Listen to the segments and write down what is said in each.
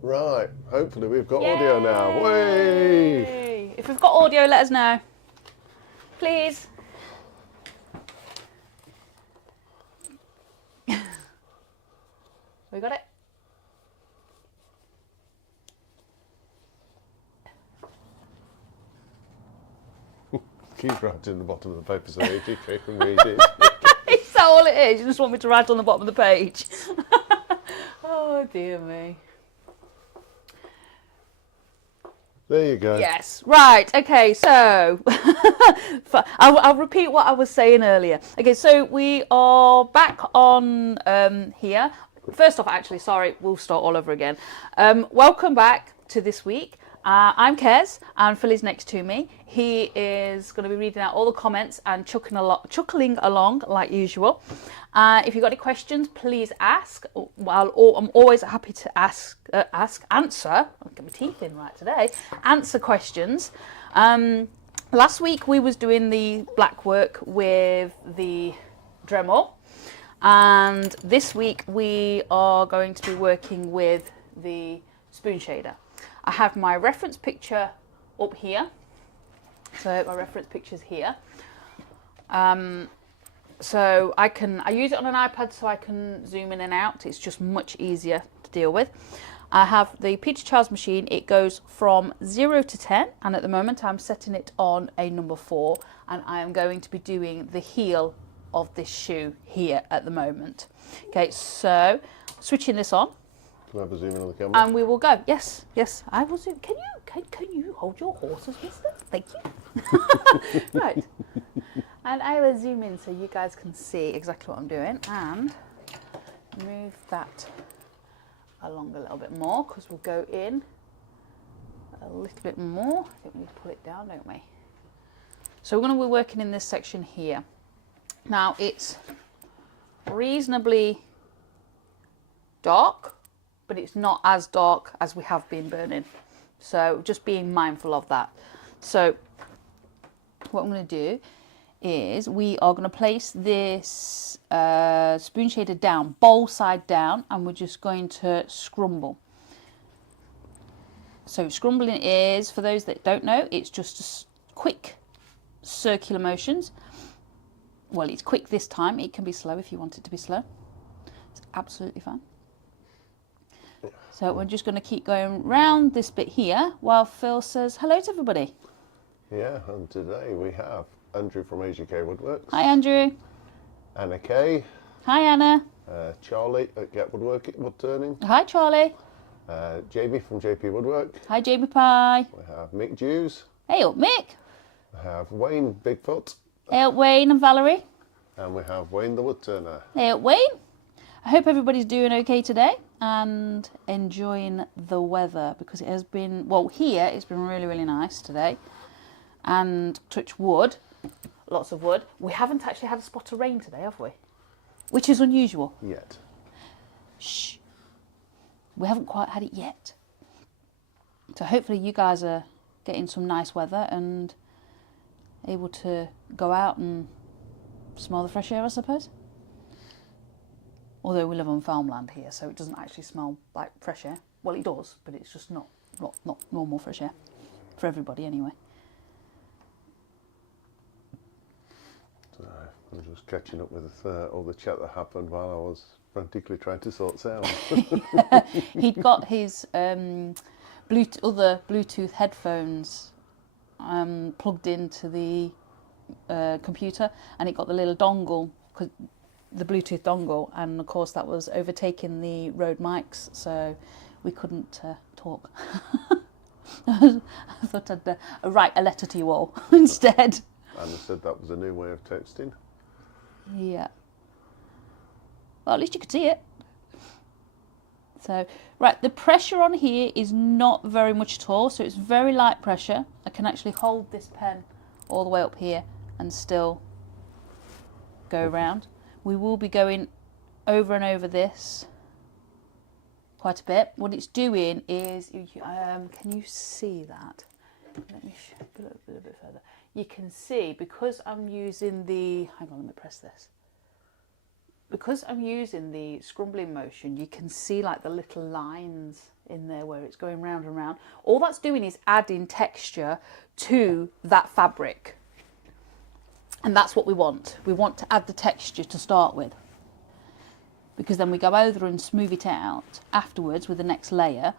Right, hopefully we've got Yay! audio now. Way! If we've got audio, let us know. Please. We got it? Keep writing the bottom of the paper so AJ can read it. Is that all it is? You just want me to write on the bottom of the page? Oh, dear me. There you go. Yes. Right. Okay. So I'll repeat what I was saying earlier. Okay. So we are back on here. First off, actually, sorry, we'll start all over again. Welcome back to this week. I'm Kez, and Phil is next to me. He is going to be reading out all the comments and chuckling along like usual. If you've got any questions, please ask. I'm always happy to answer. I'll get my teeth in right today. Answer questions. Last week we was doing the black work with the Dremel, and this week we are going to be working with the spoon shader. I have my reference picture up here. So my reference picture's here. So I use it on an iPad so I can zoom in and out. It's just much easier to deal with. I have the Peter Childs machine. It goes from 0 to 10, and at the moment I'm setting it on a number 4, and I am going to be doing the heel of this shoe here at the moment. Okay, so switching this on. Can I have a zoom in on the camera? And we will go. Yes, I will zoom. Can you hold your horses, mister? Thank you. Right. And I will zoom in so you guys can see exactly what I'm doing, and move that along a little bit more because we'll go in a little bit more. I think we need to pull it down, don't we? So we're going to be working in this section here. Now it's reasonably dark, but it's not as dark as we have been burning. So just being mindful of that. So what I'm going to do is we are going to place this spoon shader down, bowl side down, and we're just going to scrumble. So scrumbling is, for those that don't know, it's just quick circular motions. Well, it's quick this time. It can be slow if you want it to be slow. It's absolutely fine. So we're just going to keep going round this bit here while Phil says hello to everybody. Yeah, and today we have Andrew from AGK Woodworks. Hi, Andrew. Anna Kay. Hi, Anna. Charlie at Get Woodwork Wood Turning. Hi, Charlie. Jamie from JP Woodwork. Hi, Jamie Pie. We have Mick Dews. Hey up, Mick. We have Wayne Bigfoot. Hey up, Wayne and Valerie. And we have Wayne the Wood Turner. Hey up, Wayne. I hope everybody's doing okay today and enjoying the weather, because it has been, well, here it's been really, really nice today. And touch wood, lots of wood. We haven't actually had a spot of rain today, have we? Which is unusual. Yet. Shh. We haven't quite had it yet. So hopefully you guys are getting some nice weather and able to go out and smell the fresh air, I suppose. Although we live on farmland here, so it doesn't actually smell like fresh air. Well, it does, but it's just not normal fresh air for everybody anyway. So I'm just catching up with all the chat that happened while I was frantically trying to sort sound. He'd got his other Bluetooth headphones plugged into the computer, and it got the little dongle, the Bluetooth dongle, and of course that was overtaking the Rode mics, so we couldn't talk. I thought I'd write a letter to you all instead. Anna said that was a new way of texting. Yeah. Well, at least you could see it. So, right, the pressure on here is not very much at all, so it's very light pressure. I can actually hold this pen all the way up here and still go around. We will be going over and over this quite a bit. What it's doing is, can you see that? Let me go a little bit further. You can see, because I'm using the, hang on, let me press this. because I'm using the scrumbling motion, you can see like the little lines in there where it's going round and round. All that's doing is adding texture to that fabric. And that's what we want. We want to add the texture to start with. Because then we go over and smooth it out afterwards with the next layer,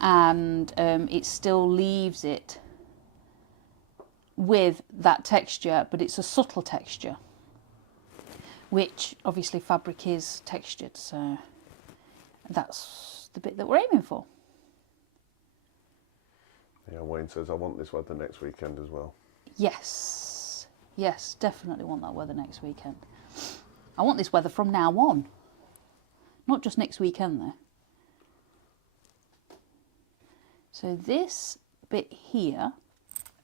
and it still leaves it with that texture, but it's a subtle texture, which obviously fabric is textured, so that's the bit that we're aiming for. Yeah, Wayne says, I want this weather next weekend as well. Yes, yes, definitely want that weather next weekend. I want this weather from now on, not just next weekend though. So this bit here,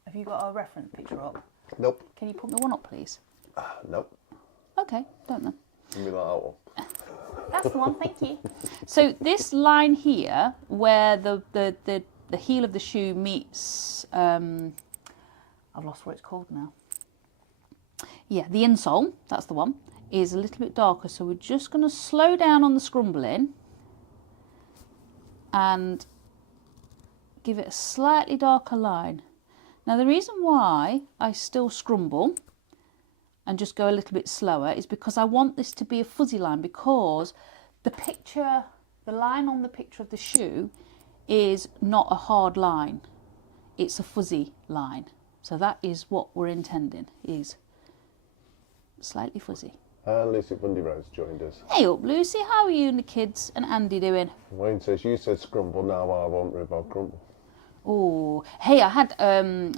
have you got a reference picture up? Nope. Can you put me one up, please? Nope. Okay, don't know. Give me that one. That's the one, thank you. So this line here, where the heel of the shoe meets, I've lost what it's called now. Yeah, the insole, that's the one, is a little bit darker. So we're just going to slow down on the scrumbling and give it a slightly darker line. Now the reason why I still scrumble and just go a little bit slower is because I want this to be a fuzzy line, because the line on the picture of the shoe is not a hard line, it's a fuzzy line. So that is what we're intending, is slightly fuzzy. And Lucy Bundy Rose joined us. Hey up Lucy, how are you and the kids and Andy doing? Wayne says, you said scrumble, now I won't rhubarb crumble. Oh, hey, I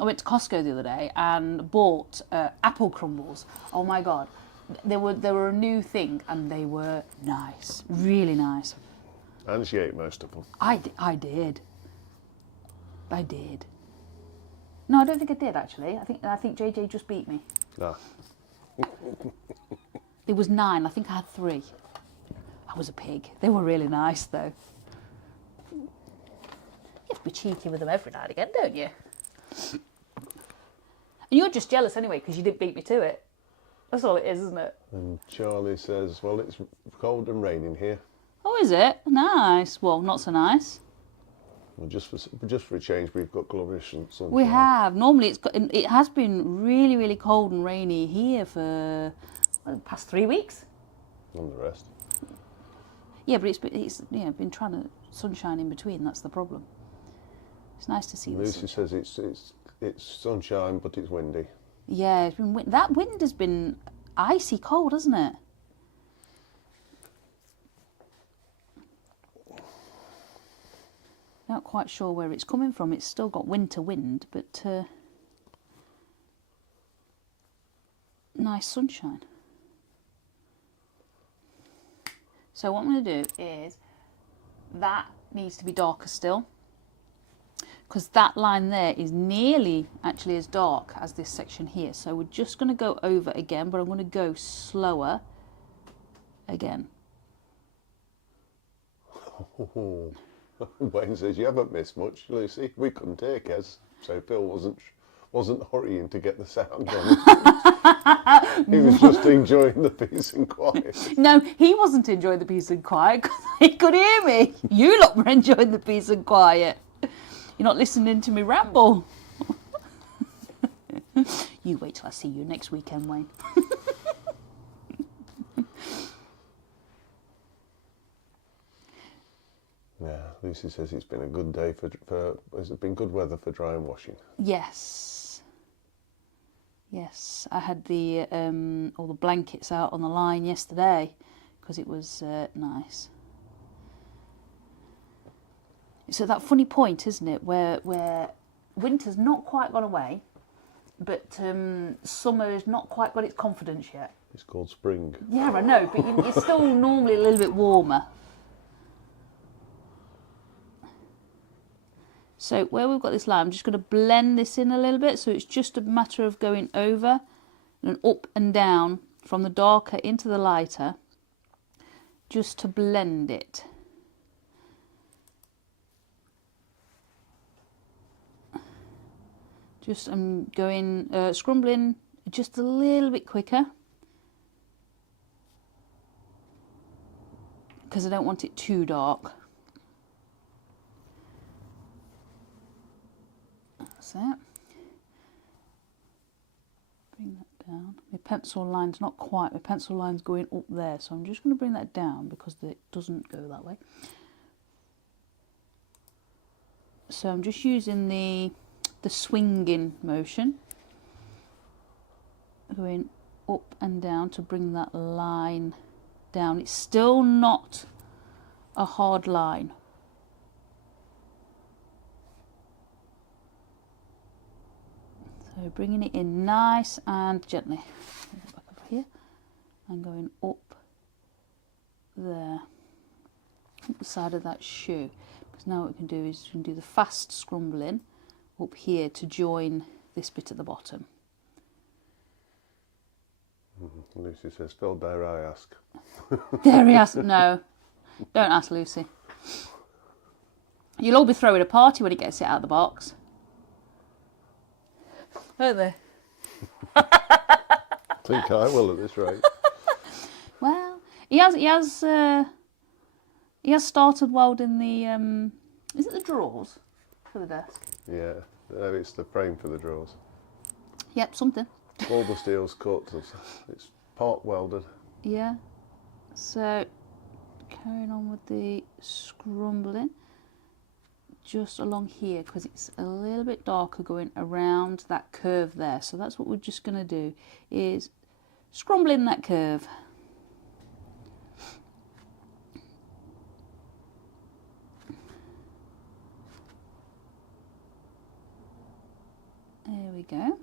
went to Costco the other day and bought apple crumbles. Oh my God, they were a new thing and they were nice, really nice. And she ate most of them. I did. No, I don't think I did actually. I think JJ just beat me. Ah. There was 9. I think I had 3. I was a pig. They were really nice though. You have to be cheeky with them every now and again, don't you? And you're just jealous anyway because you didn't beat me to it. That's all it is, isn't it? And Charlie says, well, it's cold and raining here. Oh, is it? Nice. Well, not so nice. Well, just for a change, we've got glorious sunshine. We have. Normally, it has been really, really cold and rainy here for the past 3 weeks. And the rest. Yeah, but it's been trying to sunshine in between. That's the problem. It's nice to see. Lucy says it's sunshine, but it's windy. Yeah, it's been that wind has been icy cold, hasn't it? Not quite sure where it's coming from. It's still got winter wind, but nice sunshine. So what I'm going to do is, that needs to be darker still, because that line there is nearly actually as dark as this section here. So we're just going to go over again, but I'm going to go slower again. Wayne says, you haven't missed much, Lucy. We couldn't take Kez, so Phil wasn't hurrying to get the sound on. He was just enjoying the peace and quiet. No, he wasn't enjoying the peace and quiet because he could hear me. You lot were enjoying the peace and quiet. You're not listening to me ramble. You wait till I see you next weekend, Wayne. Yeah, Lucy says it's been a good day has it been good weather for dry and washing? Yes. Yes, I had all the blankets out on the line yesterday because it was nice. It's at that funny point, isn't it, where winter's not quite gone away, but summer has not quite got its confidence yet. It's called spring. Yeah, I know, but it's still normally a little bit warmer. So where we've got this line, I'm just going to blend this in a little bit. So it's just a matter of going over and up and down from the darker into the lighter, just to blend it. I'm going, scrumbling just a little bit quicker. because I don't want it too dark. That's it. Bring that down. My pencil line's not quite, my pencil line's going up there, so I'm just going to bring that down because it doesn't go that way. So I'm just using the swinging motion, going up and down to bring that line down. It's still not a hard line. So bringing it in nice and gently. Back over here and going up there, up the side of that shoe. Because now what we can do is we can do the fast scrumbling up here to join this bit at the bottom. Lucy says, Phil, dare I ask? Dare I ask? No, don't ask Lucy. You'll all be throwing a party when he gets it out of the box. Won't they? I think I will at this rate. Well, he has started welding the is it the drawers for the desk? Yeah, no, it's the frame for the drawers. Yep, something. All the steel's cut, it's part welded. Yeah. So carrying on with the scrumbling just along here because it's a little bit darker going around that curve there. So that's what we're just going to do, is scrumbling that curve. There we go.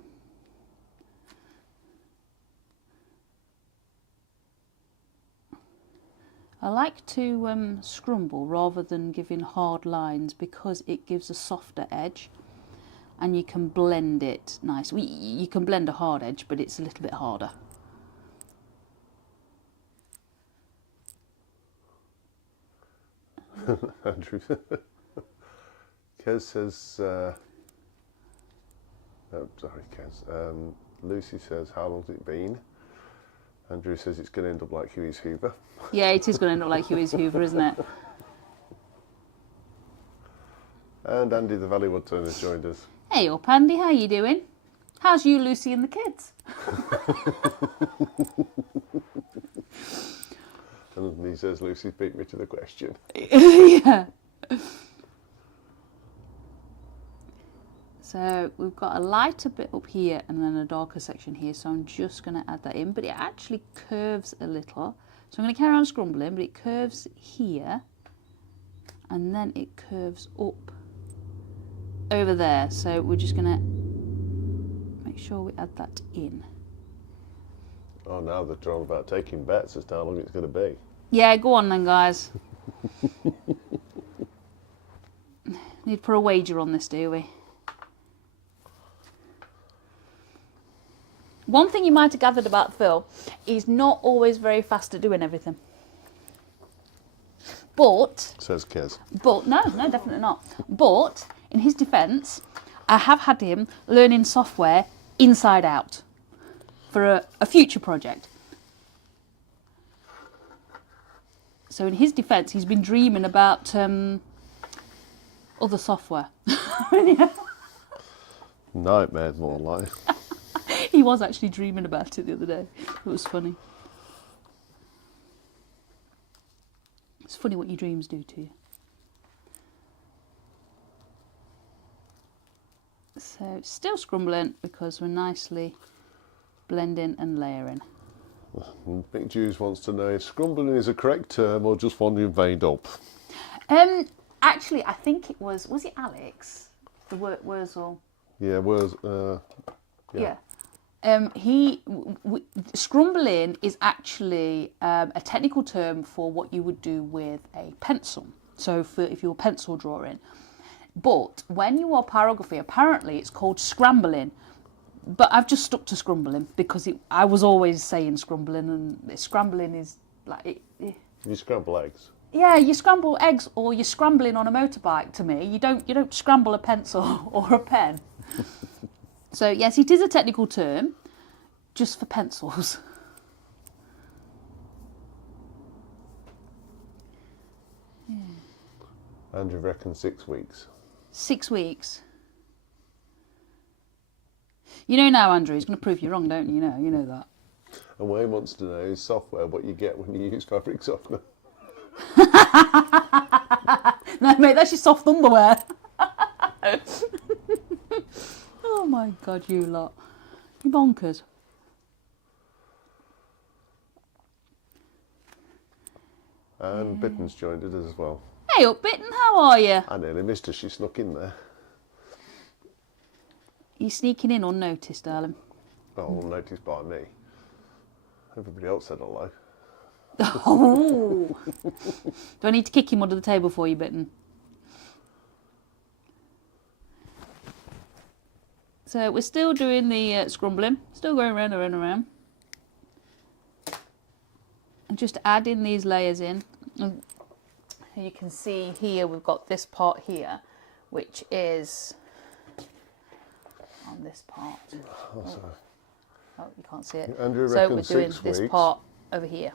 I like to scrumble rather than giving hard lines because it gives a softer edge and you can blend it nice. You can blend a hard edge, but it's a little bit harder. Andrew. Kez says, oh, sorry, Kez. Lucy says, how long's it been? Andrew says it's going to end up like Huey's Hoover. Yeah, it is going to end up like Huey's Hoover, isn't it? And Andy the Valleywood Turner has joined us. Hey up, Andy, how you doing? How's you, Lucy, and the kids? And he says, Lucy beat me to the question. Yeah. So we've got a lighter bit up here and then a darker section here, so I'm just going to add that in, but it actually curves a little. So I'm going to carry on scrumbling, but it curves here and then it curves up over there. So we're just going to make sure we add that in. Oh, now they're talking about taking bets as to how long it's going to be. Yeah, go on then, guys. Need to put a wager on this, do we? One thing you might have gathered about Phil, he's not always very fast at doing everything. But... Says Kez. But, no, definitely not. But, in his defence, I have had him learning software inside out for a future project. So in his defence, he's been dreaming about other software. Yeah. Nightmare, more like. He was actually dreaming about it the other day. It was funny. It's funny what your dreams do to you. So still scrumbling because we're nicely blending and layering. Big Juice wants to know if scrumbling is a correct term or just one you've made up. Actually, I think it was it Alex? The Wurzel? Yeah, Yeah. Scrumbling is actually a technical term for what you would do with a pencil. So if you're pencil drawing. But when you are pyrography, apparently it's called scrambling. But I've just stuck to scrumbling because I was always saying scrumbling, and scrambling is like... You scramble eggs. Yeah, you scramble eggs or you're scrambling on a motorbike to me. You don't scramble a pencil or a pen. So yes, it is a technical term, just for pencils. Andrew reckons 6 weeks. 6 weeks. You know now, Andrew, he's going to prove you wrong, don't you? You know that. And Wayne wants to know is software what you get when you use fabric softener. No, mate, that's your soft underwear. Oh my God, you lot. You bonkers. And Bitten's joined us as well. Hey up, Bitten, how are you? I nearly missed her, she snuck in there. You sneaking in unnoticed, darling. Oh, noticed by me. Everybody else said hello. Oh. Do I need to kick him under the table for you, Bitten? So we're still doing the scrumbling, still going round and round and round. And just adding these layers in. And you can see here we've got this part here, which is on this part. Oh, you can't see it. Andrew So we're reckons doing 6 this weeks. part over here.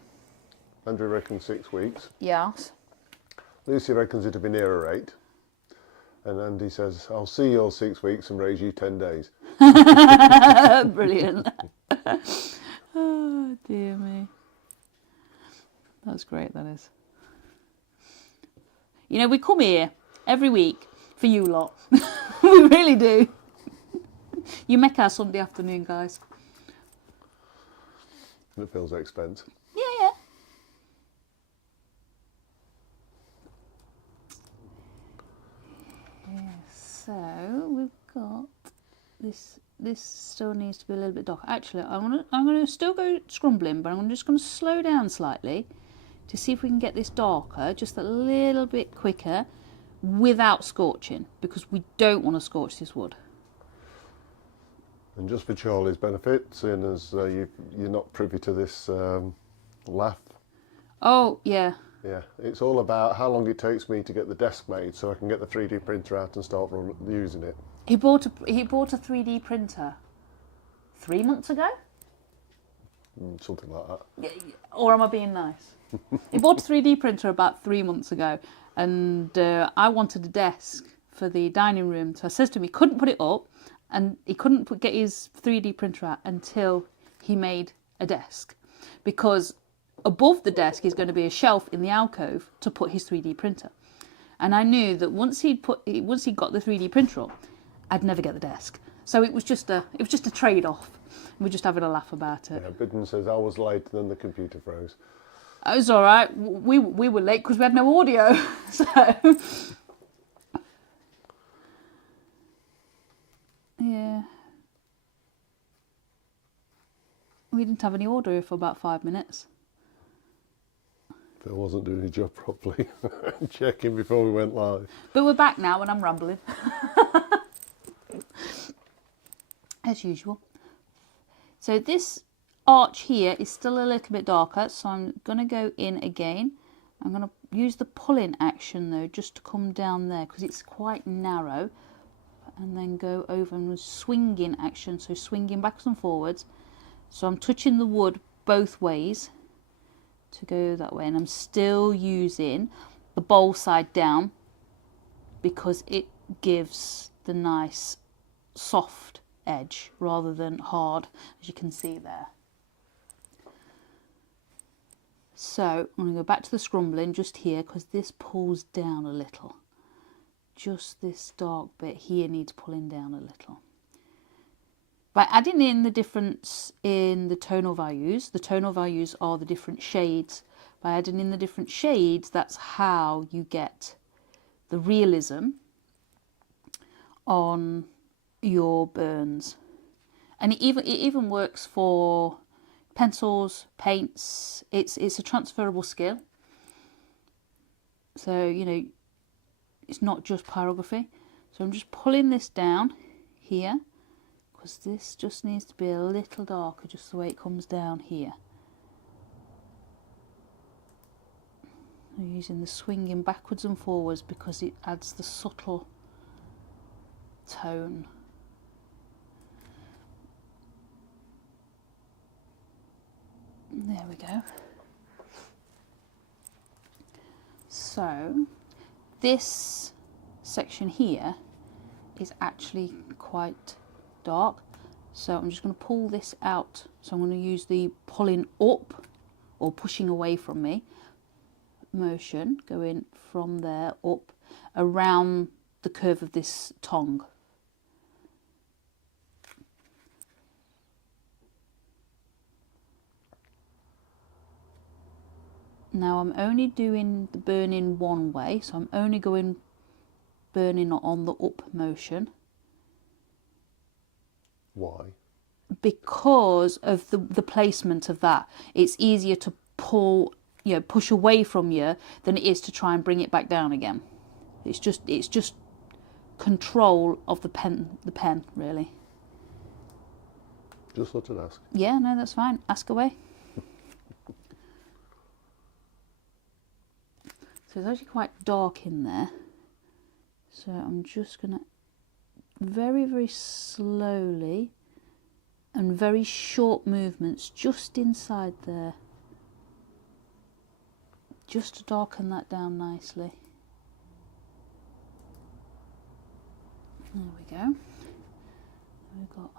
Andrew reckons 6 weeks. Yes. Lucy reckons it'll be nearer 8. And Andy says, I'll see your 6 weeks and raise you 10 days. Brilliant. Oh, dear me. That's great, that is. You know, we come here every week for you lot. We really do. You make our Sunday afternoon, guys. And it feels expensive. Yeah. So we've got this. This still needs to be a little bit darker. Actually, I'm gonna still go scrumbling, but I'm just gonna slow down slightly to see if we can get this darker, just a little bit quicker, without scorching, because we don't want to scorch this wood. And just for Charlie's benefit, seeing as you're not privy to this laugh. Oh yeah. Yeah, it's all about how long it takes me to get the desk made so I can get the 3D printer out and start using it. He bought a 3D printer 3 months ago. Something like that. Or am I being nice? He bought a 3D printer about 3 months ago, and I wanted a desk for the dining room. So I said to him he couldn't put it up, and he couldn't get his 3D printer out until he made a desk, because above the desk is going to be a shelf in the alcove to put his 3D printer. And I knew that once he got the 3D printer up, I'd never get the desk. So it was just a trade-off. We're just having a laugh about it. Yeah, Bidden says I was late, then the computer froze. It was all right. We were late because we had no audio. So yeah, we didn't have any audio for about 5 minutes. Phil wasn't doing his job properly. Checking before we went live. But we're back now and I'm rambling. As usual. So this arch here is still a little bit darker, so I'm going to go in again. I'm going to use the pull-in action though, just to come down there because it's quite narrow. And then go over and swinging action, so swinging backwards and forwards. So I'm touching the wood both ways to go that way, and I'm still using the bowl side down because it gives the nice soft edge rather than hard, as you can see there. So I'm going to go back to the scrumbling just here because this pulls down a little. Just this dark bit here needs pulling down a little. By adding in the difference in the tonal values are the different shades. By adding in the different shades, that's how you get the realism on your burns. And it even works for pencils, paints. It's a transferable skill. So, you know, it's not just pyrography. So I'm just pulling this down here because this just needs to be a little darker, just the way it comes down here. I'm using the swinging backwards and forwards because it adds the subtle tone. There we go. So this section here is actually quite dark. So I'm just going to pull this out. So I'm going to use the pulling up or pushing away from me motion, going from there up around the curve of this tongue. Now I'm only doing the burning one way, so I'm only going burning on the up motion. Why? Because of the placement of that. It's easier to pull, you know, push away from you than it is to try and bring it back down again. It's just control of the pen really. Just thought I'd ask. Yeah, no, that's fine. Ask away. So it's actually quite dark in there. So I'm just going to very, very slowly and very short movements just inside there. Just to darken that down nicely. There we go. We've got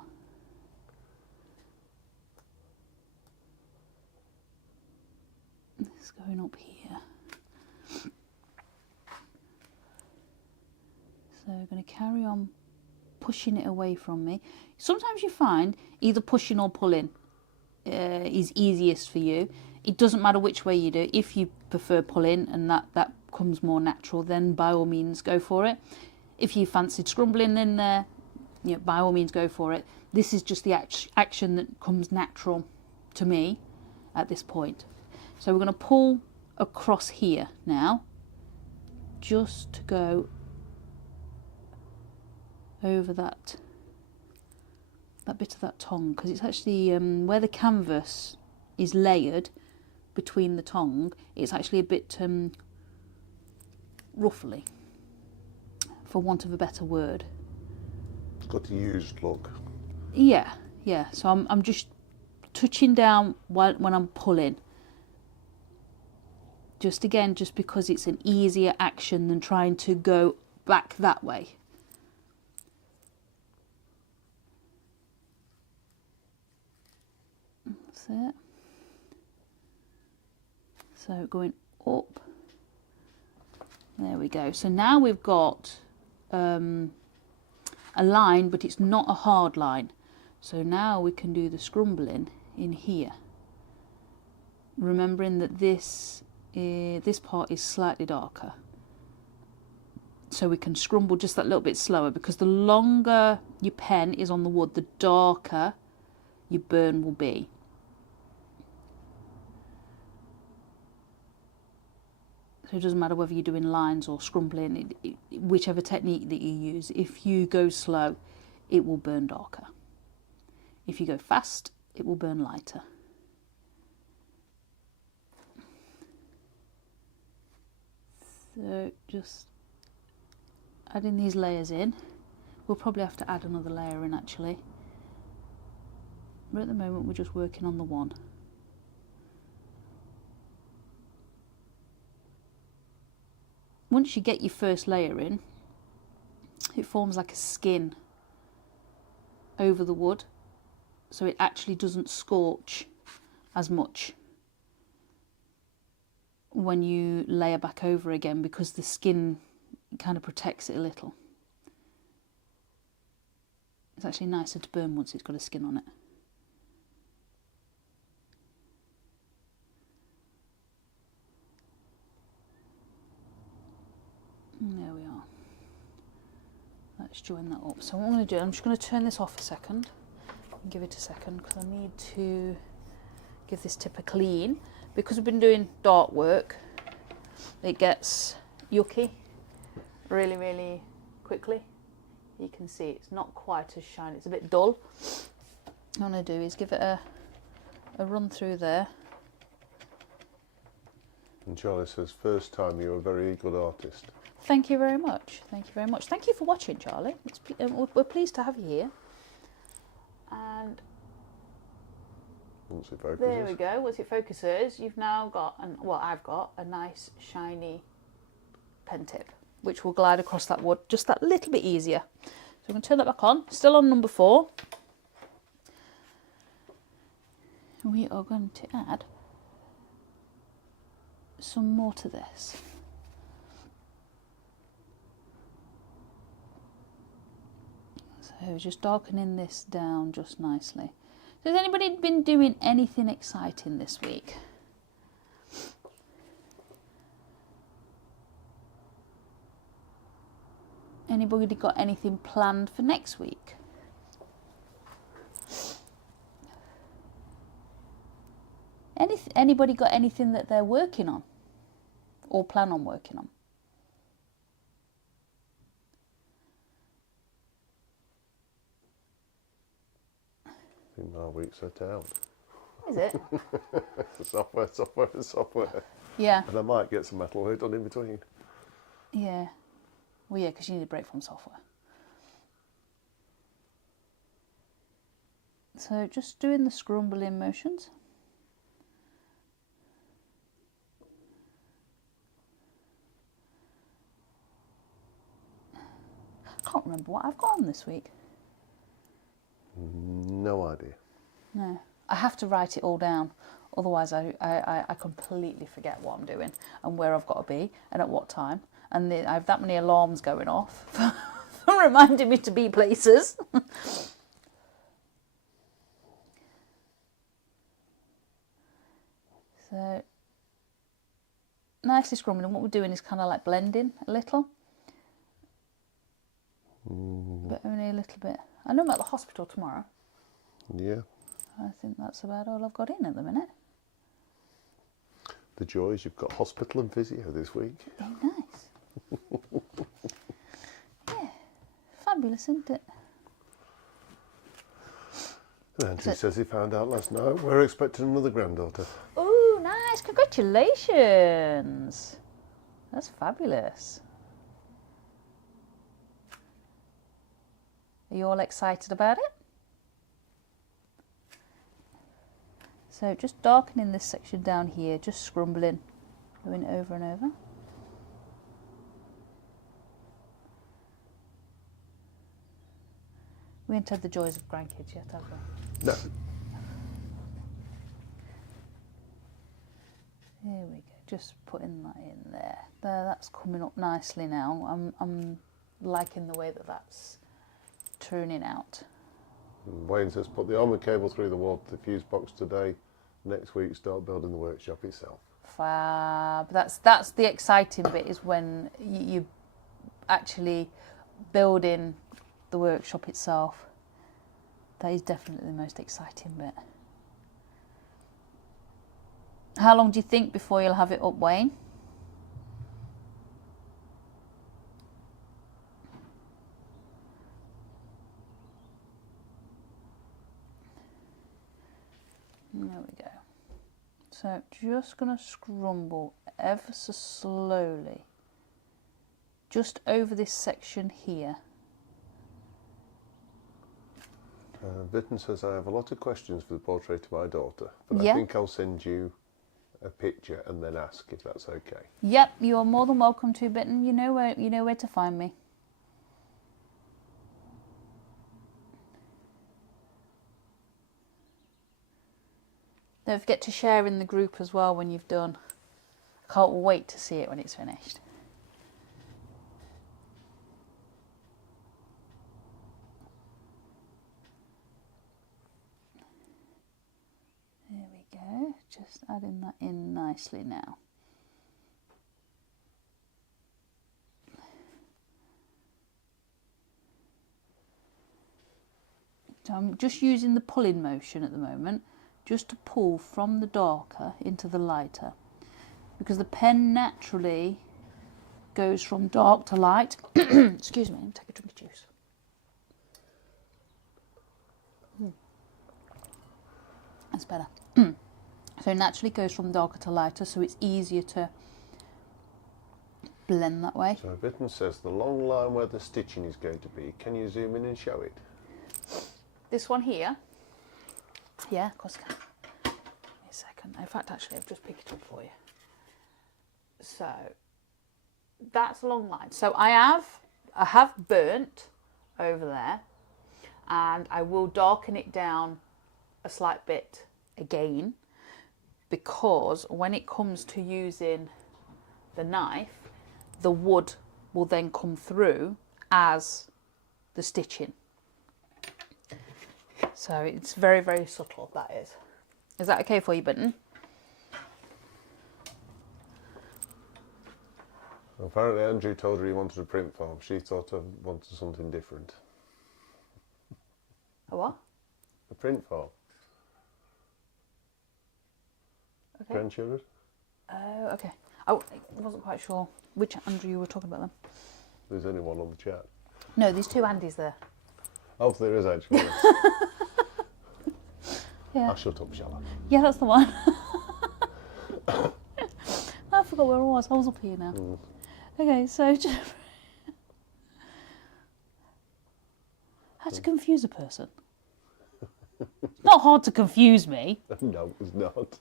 this going up here. So I'm going to carry on pushing it away from me. Sometimes you find either pushing or pulling is easiest for you. It doesn't matter which way you do. If you prefer pulling and that comes more natural, then by all means go for it. If you fancied scrumbling in there, you know, by all means go for it. This is just the action that comes natural to me at this point. So we're going to pull across here now, just to go over that bit of that tongue, because it's actually where the canvas is layered between the tongue, it's actually a bit ruffly, for want of a better word. It's got a used look. Yeah. So I'm just touching down when I'm pulling. Just because it's an easier action than trying to go back that way. That's it. So going up. There we go. So now we've got a line, but it's not a hard line. So now we can do the scrumbling in here. Remembering that this part is slightly darker. So we can scrumble just that little bit slower, because the longer your pen is on the wood, the darker your burn will be. So it doesn't matter whether you're doing lines or scrumbling, whichever technique that you use. If you go slow, it will burn darker. If you go fast, it will burn lighter. So just adding these layers in. We'll probably have to add another layer in actually. But at the moment we're just working on the one. Once you get your first layer in, it forms like a skin over the wood, so it actually doesn't scorch as much when you layer back over again, because the skin kind of protects it a little. It's actually nicer to burn once it's got a skin on it. And there we are. Let's join that up. So what I'm going to do, I'm just going to turn this off a second. Give it a second, because I need to give this tip a clean. Because we've been doing dart work, it gets yucky really, really quickly. You can see it's not quite as shiny, it's a bit dull. What I'm going to do is give it a run through there. And Charlie says, first time you're a very good artist. Thank you very much. Thank you very much. Thank you for watching, Charlie. We're pleased to have you here. And once it focuses. there we go. Once it focuses, you've now got, well, I've got a nice shiny pen tip. which will glide across that wood just that little bit easier. So I'm going to turn that back on, still on number 4. We are going to add some more to this. So just darkening this down just nicely. So has anybody been doing anything exciting this week? Anybody got anything planned for next week? Anybody got anything that they're working on or plan on working on? I think my week's set out. Is it? software. Yeah. And I might get some metal work done in between. Yeah. Well, yeah, because you need a break from software. So just doing the scrumbling motions. I can't remember what I've got on this week. No idea. No, I have to write it all down. Otherwise, I completely forget what I'm doing and where I've got to be and at what time. And I have that many alarms going off for reminding me to be places. So, nicely scrumbling. What we're doing is kind of like blending a little. But only a little bit. I know I'm at the hospital tomorrow. Yeah. I think that's about all I've got in at the minute. The joys, you've got hospital and physio this week. Oh, nice. Yeah, fabulous, isn't it? Nancy says he found out last night we're expecting another granddaughter. Oh, nice. Congratulations. That's fabulous. Are you all excited about it? So just darkening this section down here, just scrumbling, going over and over. We haven't had the joys of grandkids yet, have we? No. There we go, just putting that in there. There, that's coming up nicely now. I'm liking the way that that's turning out. Wayne says put the armoured cable through the wall to the fuse box today. Next week start building the workshop itself. Fab. That's the exciting bit, is when you actually building the workshop itself. That is definitely the most exciting bit. How long do you think before you'll have it up, Wayne? There we go. So just going to scrumble ever so slowly just over this section here. Bitten says, I have a lot of questions for the portrait of my daughter, but Yeah. I think I'll send you a picture and then ask if that's okay. Yep, you are more than welcome to, Bitten. You know where to find me. Don't forget to share in the group as well when you've done. I can't wait to see it when it's finished. There we go, just adding that in nicely now. So I'm just using the pulling motion at the moment, just to pull from the darker into the lighter, because the pen naturally goes from dark to light. Excuse me, take a drink of juice. That's better. So it naturally goes from darker to lighter, so it's easier to blend that way. So Bitten says the long line where the stitching is going to be, can you zoom in and show it? This one here. Yeah, of course I can. Give me a second. In fact, actually, I've just picked it up for you. So, that's a long line. So I have burnt over there, and I will darken it down a slight bit again, because when it comes to using the knife, the wood will then come through as the stitching. So it's very, very subtle, that is. Is that okay for you, Bunton? Apparently Andrew told her he wanted a print farm. She thought I wanted something different. A what? A print farm. Okay. Grandchildren? Oh, okay. I wasn't quite sure which Andrew you were talking about then. There's only one on the chat. No, there's two Andys there. Oh, there is actually. Yeah. I'll shut up, shall I? Yeah, that's the one. I forgot where I was. I was up here now. Okay, so how to confuse a person? It's not hard to confuse me. No, it's not.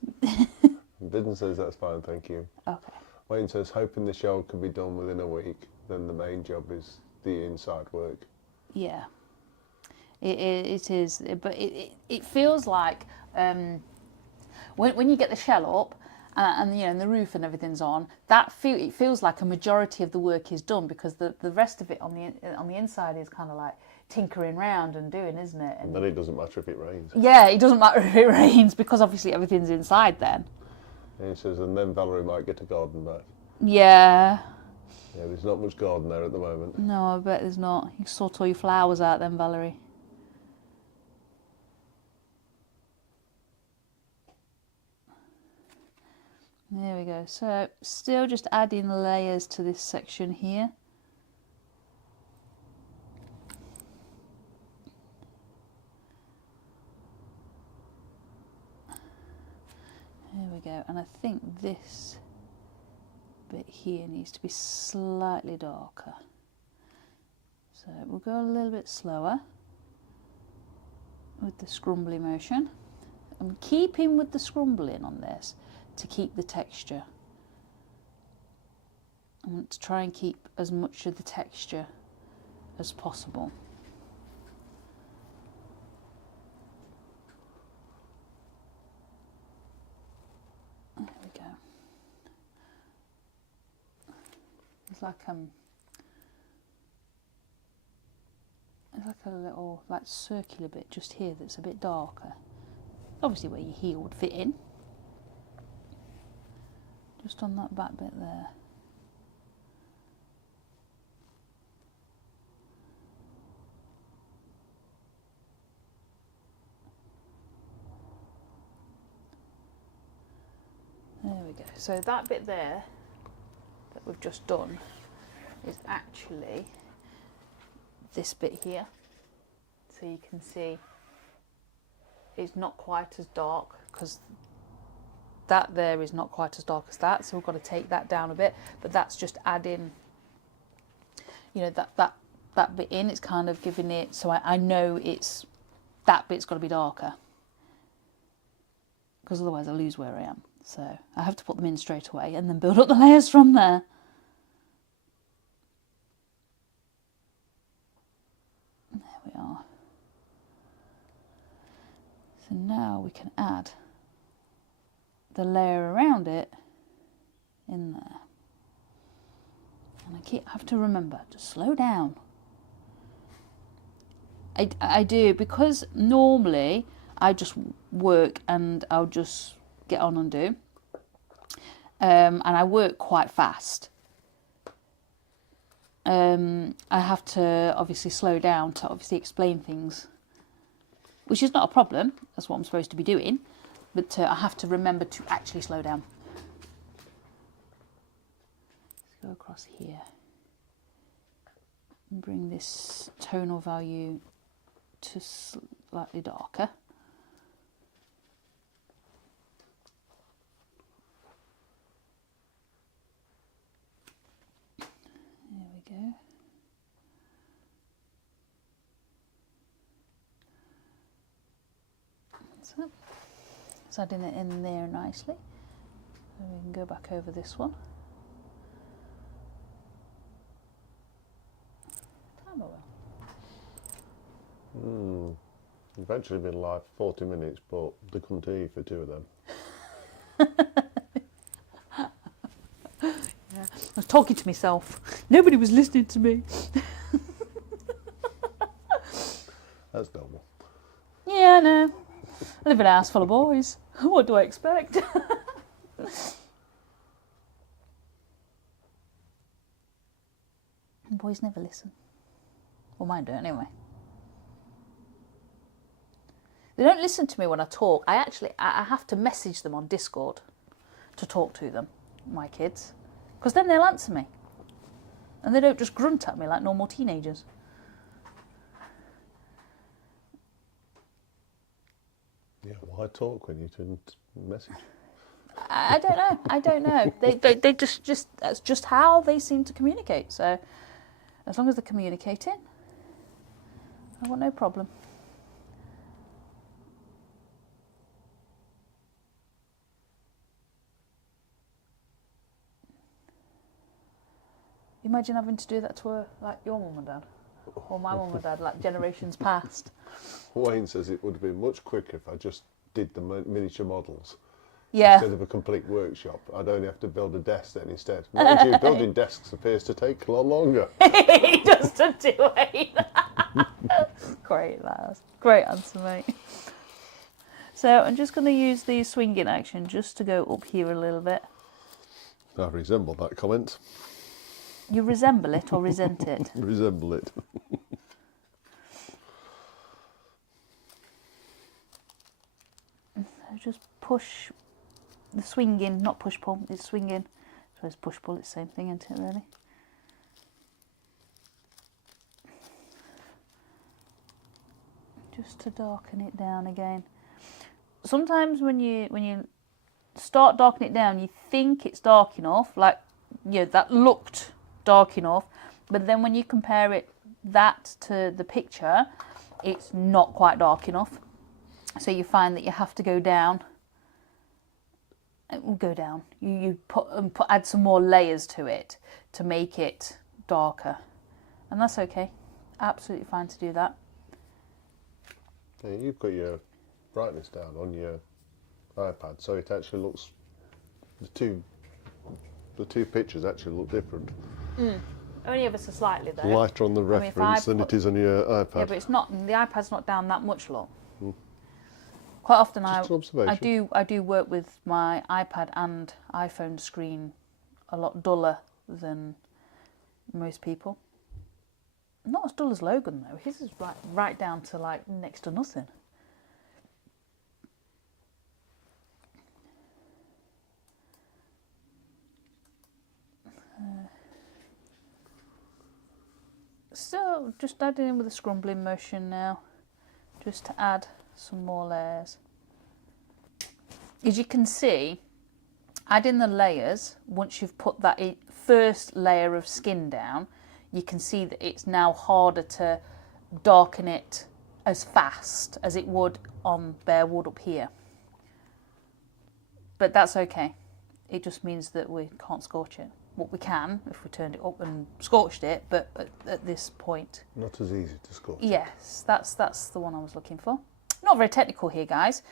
Bidden says that's fine, thank you. Okay. Wayne says, hoping the show can be done within a week, then the main job is the inside work. Yeah. It is, but it feels like when you get the shell up and you know, and the roof and everything's on, it feels like a majority of the work is done, because the rest of it on the inside is kind of like tinkering round and doing, isn't it? And then it doesn't matter if it rains. Yeah, it doesn't matter if it rains, because obviously everything's inside then. And he says, and then Valerie might get a garden back. Yeah. Yeah, there's not much garden there at the moment. No, I bet there's not. You can sort all your flowers out then, Valerie. There we go. So still just adding layers to this section here. There we go. And I think this bit here needs to be slightly darker. So we'll go a little bit slower with the scrumbly motion. I'm keeping with the scrumbling on this to keep the texture. I want to try and keep as much of the texture as possible. There we go. It's like a little like circular bit just here that's a bit darker. Obviously where your heel would fit in. Just on that back bit there. There we go. So that bit there that we've just done is actually this bit here. So you can see it's not quite as dark, because that there is not quite as dark as that, so we've got to take that down a bit, but that's just adding, you know, that bit in. It's kind of giving it, so I know it's, that bit's got to be darker, because otherwise I lose where I am. So I have to put them in straight away and then build up the layers from there. There we are. So now we can add the layer around it in there. And I have to remember to slow down. I do, because normally I just work and I'll just get on and do. And I work quite fast. I have to obviously slow down to obviously explain things, which is not a problem. That's what I'm supposed to be doing. But I have to remember to actually slow down. Let's go across here and bring this tonal value to slightly darker. There we go. So, it's adding it in there nicely. So we can go back over this one. time I will. Eventually been live 40 minutes, but they couldn't hear you for 2 of them. Yeah. I was talking to myself. Nobody was listening to me. That's normal. Yeah, I know. I live in a house full of boys. What do I expect? Boys never listen. Well, mine don't anyway. They don't listen to me when I talk. I have to message them on Discord to talk to them, my kids. Because then they'll answer me. And they don't just grunt at me like normal teenagers. Yeah, why talk when you didn't message? I don't know. They just that's just how they seem to communicate. So as long as they're communicating, I've got no problem. Imagine having to do that to her, like your mum and dad, or my mum and dad, like generations past. Wayne says it would have been much quicker if I just did the miniature models. Yeah. Instead of a complete workshop, I'd only have to build a desk then instead. Mind you, building desks appears to take a lot longer. He does to do it. Great, lads. Great answer, mate. So I'm just going to use the swinging action just to go up here a little bit. I resemble that comment. You resemble it or resent it? Resemble it. So just push the swinging, not push pull, it's swinging. So it's push pull, it's the same thing, isn't it, really? Just to darken it down again. Sometimes when you start darkening it down, you think it's dark enough, like, you know, that looked dark enough, but then when you compare that to the picture, it's not quite dark enough. So you find that you have to go down. It will go down. You add some more layers to it to make it darker, and that's okay. Absolutely fine to do that. Yeah, you've got your brightness down on your iPad, so it actually looks the two pictures actually look different. Only ever so slightly though. Lighter on the reference than it is on your iPad. Yeah, but it's not. The iPad's not down that much, look. Quite often I do work with my iPad and iPhone screen a lot duller than most people. Not as dull as Logan though. His is right down to like next to nothing. So just adding in with a scrumbling motion now, just to add some more layers. As you can see, adding the layers, once you've put that first layer of skin down, you can see that it's now harder to darken it as fast as it would on bare wood up here. But that's okay. It just means that we can't scorch it. What we can if we turned it up and scorched it, but at this point. Not as easy to scorch. Yes, that's the one I was looking for. Not very technical here, guys.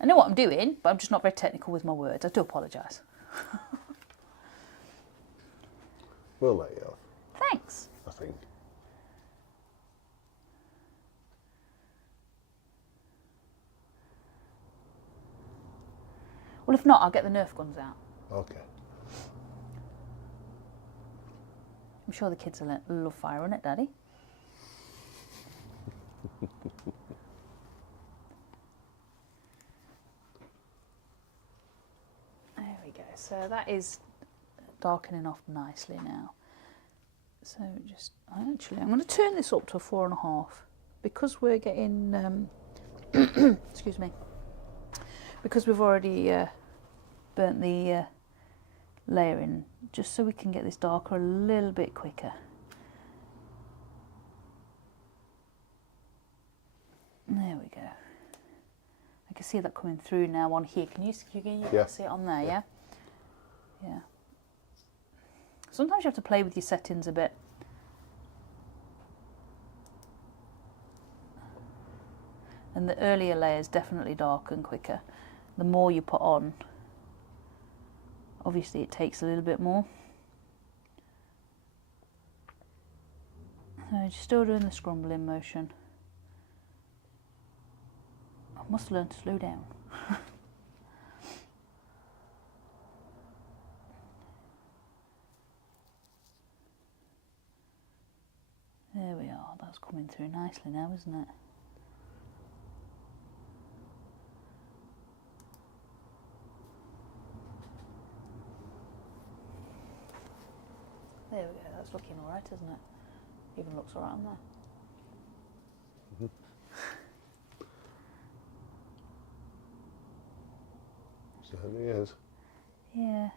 I know what I'm doing, but I'm just not very technical with my words. I do apologise. We'll let you off. Thanks. I think. Well, if not, I'll get the Nerf guns out. Okay. I'm sure the kids will love firing it, Daddy. There we go. So that is darkening off nicely now. So I'm going to turn this up to a 4.5 because we're getting, excuse me, because we've already burnt the layer in, just so we can get this darker a little bit quicker. There we go. I can see that coming through now on here. Can you see it on there? Yeah. Yeah. Sometimes you have to play with your settings a bit. And the earlier layers definitely darken quicker. The more you put on, obviously it takes a little bit more. So just still doing the scrumbling motion. I must learn to slow down. There we are, that's coming through nicely now, isn't it? There we go, that's looking alright, isn't it? Even looks alright on there. Certainly is. Yeah.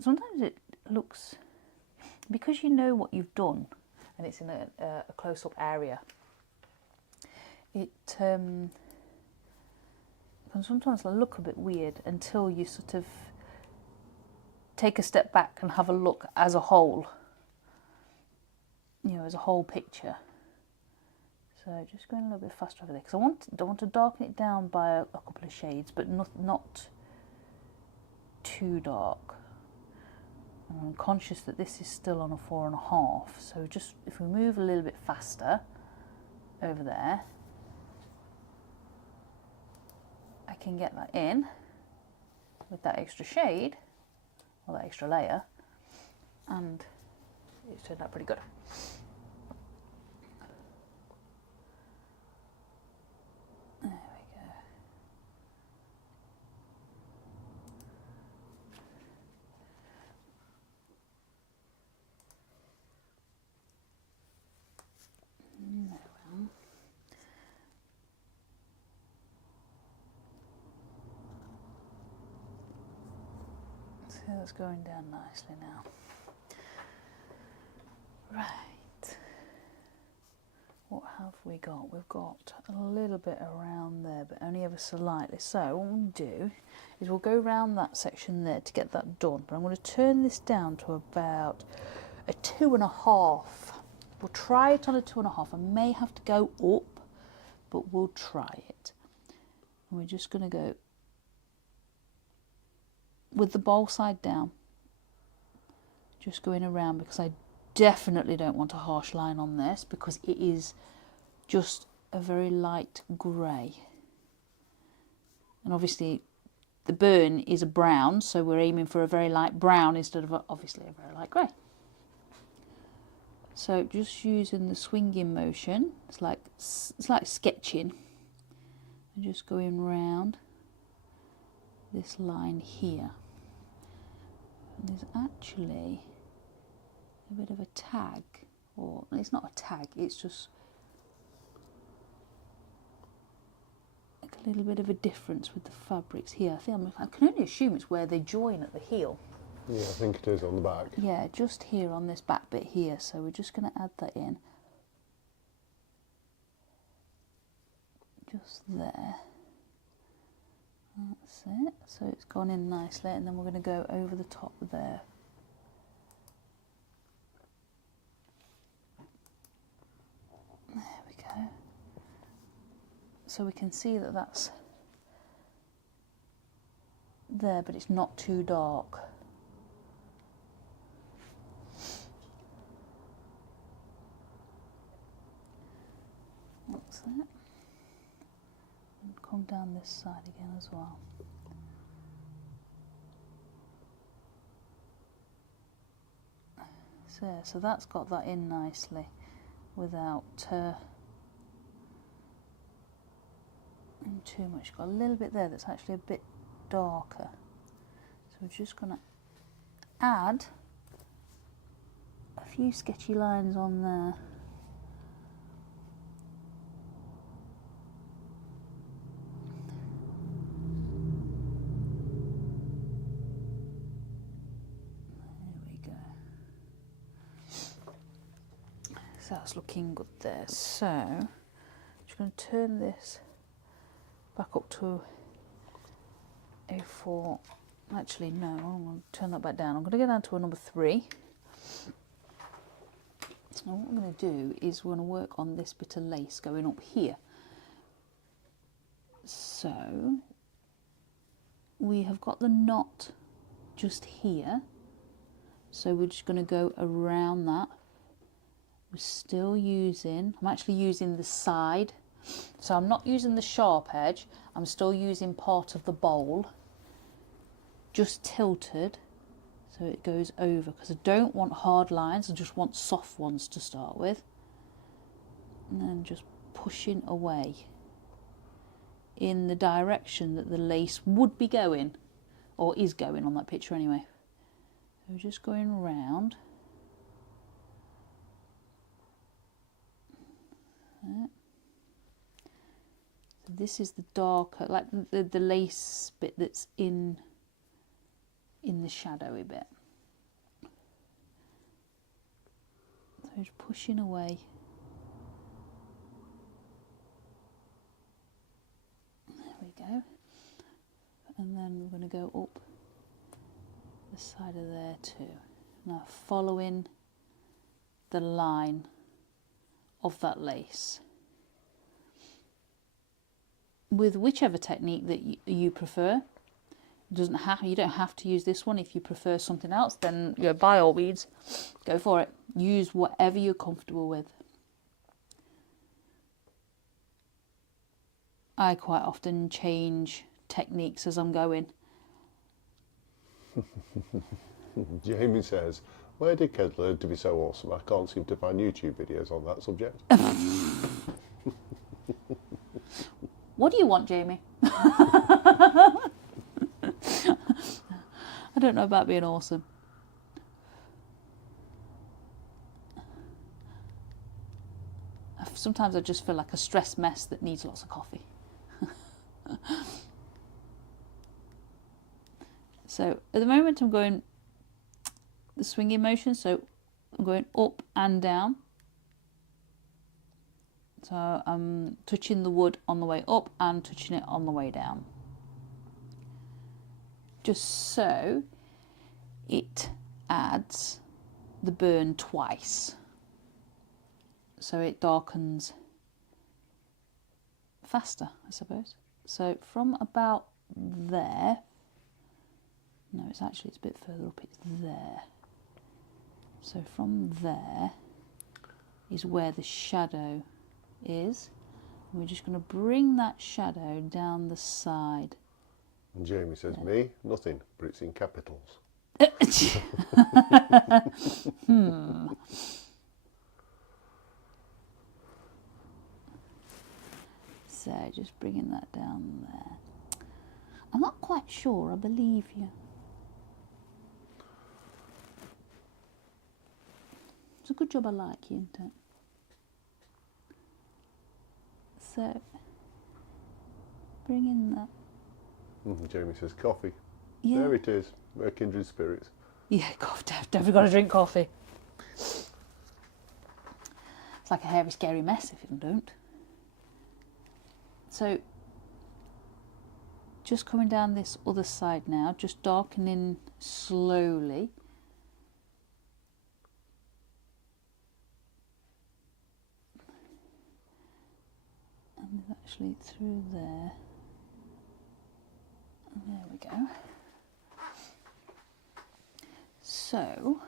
Sometimes it looks, because you know what you've done and it's in a close-up area, it can sometimes look a bit weird until you sort of take a step back and have a look as a whole, you know, as a whole picture. So just going a little bit faster over there because I want to darken it down by a couple of shades, but not too dark. And I'm conscious that this is still on a 4.5, so just if we move a little bit faster over there, I can get that in with that extra shade, or that extra layer, and it's turned out pretty good. There we go. So that's going down nicely now. Right. What have we got? We've got a little bit around there, but only ever so lightly. So what we'll do is we'll go around that section there to get that done. But I'm going to turn this down to about a 2.5. We'll try it on a 2.5. I may have to go up, but we'll try it. And we're just going to go with the bowl side down, just going around, because I definitely don't want a harsh line on this because it is just a very light grey. And obviously the burn is a brown, so we're aiming for a very light brown instead of obviously a very light grey. So just using the swinging motion, it's like sketching, and just going round this line here. And there's actually a bit of a tag, or it's not a tag, it's just like a little bit of a difference with the fabrics here. I can only assume it's where they join at the heel. Yeah, I think it is on the back. Yeah, just here on this back bit here. So we're just going to add that in. Just there. That's it. So it's gone in nicely, and then we're going to go over the top there. There we go. So we can see that that's there, but it's not too dark. That's it. And come down this side again as well. So that's got that in nicely without too much. Got a little bit there that's actually a bit darker. So we're just going to add a few sketchy lines on there. So that's looking good there. So I'm just going to turn this back up to a 4. Actually, no, I'm going to turn that back down. I'm going to go down to a number 3. And what we're going to do is we're going to work on this bit of lace going up here. So we have got the knot just here, so we're just going to go around that. We're still using, I'm actually using the side, so I'm not using the sharp edge, I'm still using part of the bowl, just tilted so it goes over, because I don't want hard lines, I just want soft ones to start with. And then just pushing away in the direction that the lace would be going, or is going on that picture anyway. So we're just going around. So this is the darker, like the lace bit that's in the shadowy bit. So just pushing away. There we go. And then we're going to go up the side of there too. Now following the line of that lace. With whichever technique that you prefer. You don't have to use this one. If you prefer something else, then by all means, go for it. Use whatever you're comfortable with. I quite often change techniques as I'm going. Jamie says, where did Kez learn to be so awesome? I can't seem to find YouTube videos on that subject. What do you want, Jamie? I don't know about being awesome. Sometimes I just feel like a stressed mess that needs lots of coffee. So at the moment I'm going the swinging motion, so I'm going up and down. So I'm touching the wood on the way up and touching it on the way down. Just so it adds the burn twice. So it darkens faster, I suppose. So from about there, no, it's a bit further up, it's there. So from there is where the shadow is. And we're just going to bring that shadow down the side. And Jamie says, me, nothing, but it's in capitals. So just bringing that down there. I'm not quite sure, I believe you. It's a good job I like you, isn't it? So, bringing that. Jamie says, coffee. Yeah. There it is, we're kindred spirits. Yeah, definitely got to drink coffee. It's like a hairy, scary mess if you don't. So, just coming down this other side now, just darkening slowly. And actually through there. There we go. So,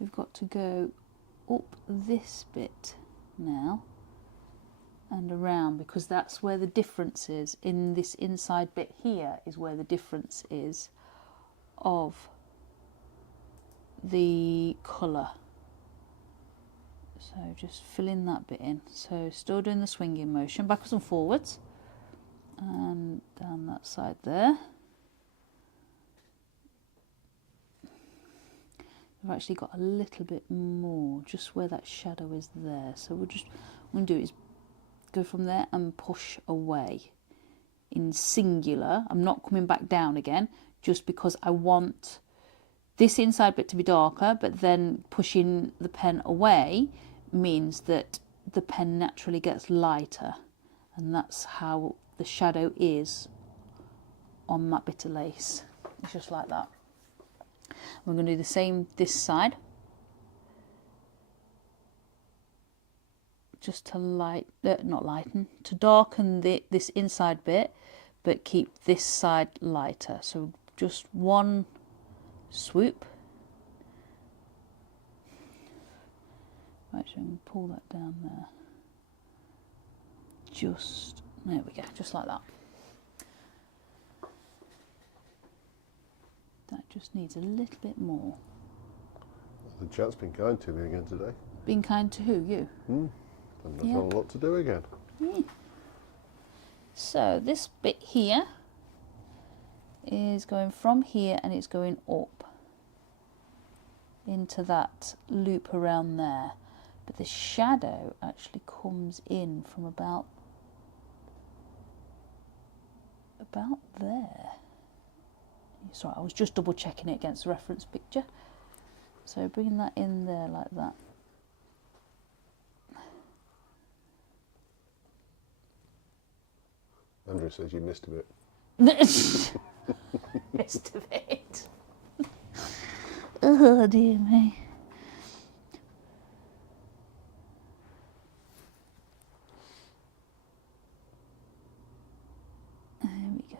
we've got to go up this bit now and around, because that's where the difference is. In this inside bit here is where the difference is of the colour. So just filling that bit in. So still doing the swinging motion, backwards and forwards, and down that side there. I've actually got a little bit more just where that shadow is there. So what I'm going to do is go from there and push away in singular. I'm not coming back down again, just because I want this inside bit to be darker, but then pushing the pen away means that the pen naturally gets lighter, and that's how the shadow is on that bit of lace. It's just like that. We're going to do the same this side. just to not lighten, to darken this inside bit, but keep this side lighter. So just one swoop. Actually, I'm going to pull that down there. Just, there we go, just like that. That just needs a little bit more. The chat's been kind to me again today. Being kind to who? You? And I've got a lot to do again. So this bit here is going from here and it's going up into that loop around there. But the shadow actually comes in from about there. Sorry, I was just double checking it against the reference picture. So bringing that in there like that. Andrew says you missed a bit. Missed a bit. Oh dear me. There we go.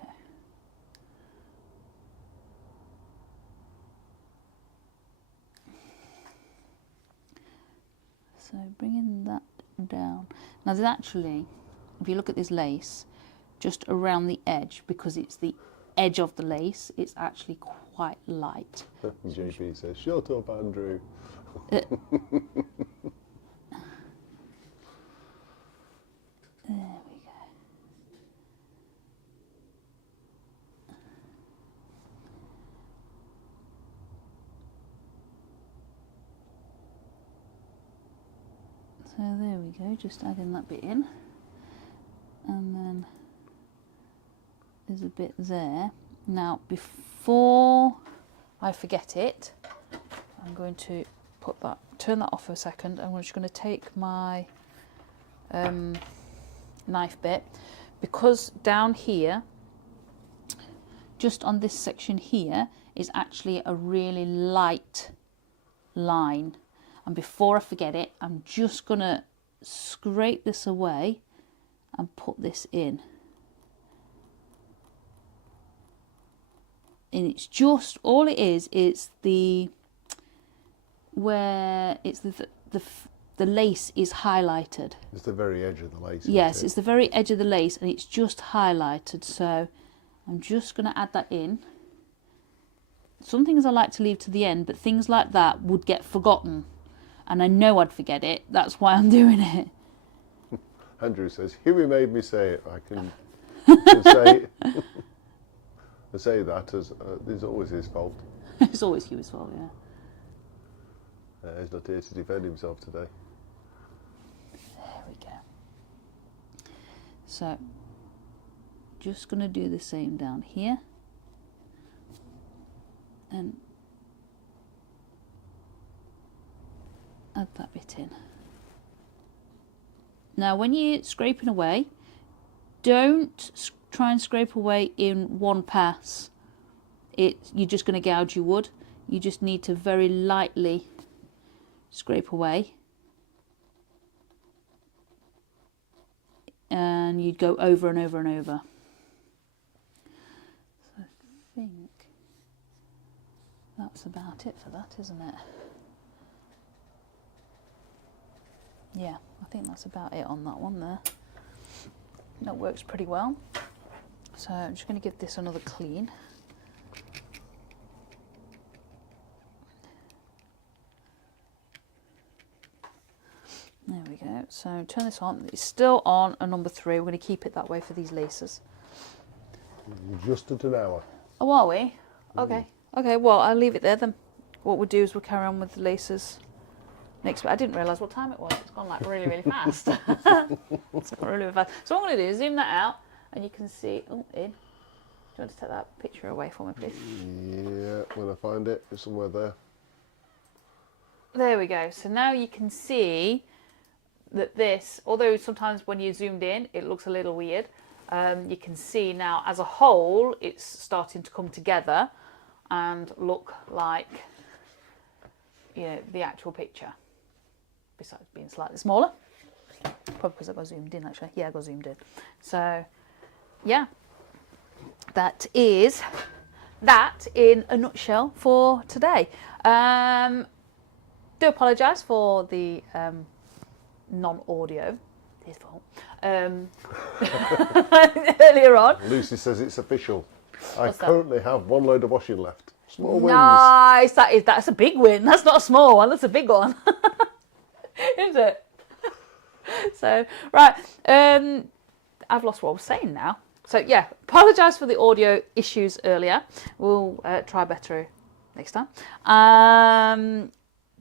So bringing that down. Now there's actually, if you look at this lace, just around the edge, because it's the edge of the lace, it's actually quite light. JP says, shut up, Andrew. There we go. So there we go, just adding that bit in. And then there's a bit there. Now, before I forget it, I'm going to turn that off for a second. I'm just going to take my knife bit, because down here, just on this section here, is actually a really light line. And before I forget it, I'm just going to scrape this away and put this in. And it's just, all it is, it's the, where it's the lace is highlighted. It's the very edge of the lace. Yes, it's the very edge of the lace, and it's just highlighted. So I'm just going to add that in. Some things I like to leave to the end, but things like that would get forgotten. And I know I'd forget it. That's why I'm doing it. Andrew says, Huey made me say it. I can say I say that as it's always his fault. It's always Huey's fault, yeah. He's not here to defend himself today. There we go. So, just going to do the same down here. And add that bit in. Now, when you're scraping away, don't try and scrape away in one pass. You're just going to gouge your wood. You just need to very lightly scrape away. And you'd go over and over and over. So I think that's about it for that, isn't it? Yeah, I think that's about it on that one there. That works pretty well. So I'm just going to give this another clean. There we go. So turn this on. It's still on a number 3. We're going to keep it that way for these laces. Just at an hour. Oh, are we? Okay. Okay, well, I'll leave it there then. What we'll do is we'll carry on with the laces next. I didn't realise what time it was. It's gone like really, really fast. It's gone really, really fast. So what I'm going to do is zoom that out, and you can see. Oh, in. Do you want to take that picture away for me, please? Yeah, when I find it, it's somewhere there. There we go. So now you can see that this, although sometimes when you zoomed in, it looks a little weird. You can see now, as a whole, it's starting to come together and look like, you know, the actual picture. Besides being slightly smaller. Probably because I got zoomed in, actually. Yeah, I got zoomed in. So, yeah. That is that in a nutshell for today. Do apologise for the non-audio. His fault. Earlier on. Lucy says it's official. What's that? Currently have one load of washing left. Small wins. Nice. That's a big win. That's not a small one. That's a big one. Isn't it? So, right. I've lost what I was saying now. So, yeah, apologise for the audio issues earlier. We'll try better next time.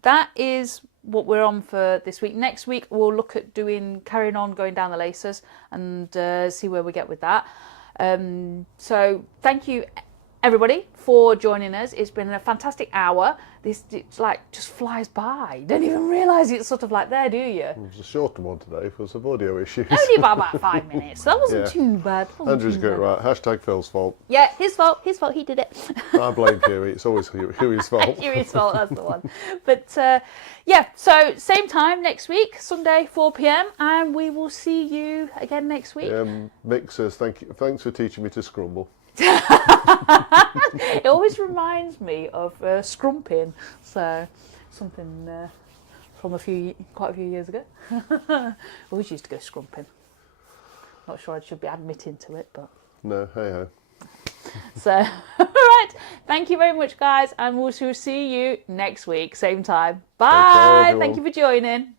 That is what we're on for this week. Next week, we'll look at carrying on going down the laces and see where we get with that. So, thank you, everybody, for joining us. It's been a fantastic hour. It's like just flies by. You don't even realise it's sort of like there, do you? It was a shorter one today because of audio issues. Only about 5 minutes. That wasn't too bad. Andrew's got it right. Hashtag Phil's fault. Yeah, his fault. His fault. He did it. I blame Huey. It's always Huey's fault. Huey's fault. That's the one. But yeah, so same time next week, Sunday, 4 p.m, and we will see you again next week. Mick says thanks for teaching me to scrumble. It always reminds me of scrumping, so something from quite a few years ago. I always used to go scrumping. Not sure I should be admitting to it, but no, hey ho. So, all right, thank you very much, guys, and we'll see you next week, same time. Bye. Take care, everyone. Thank you for joining.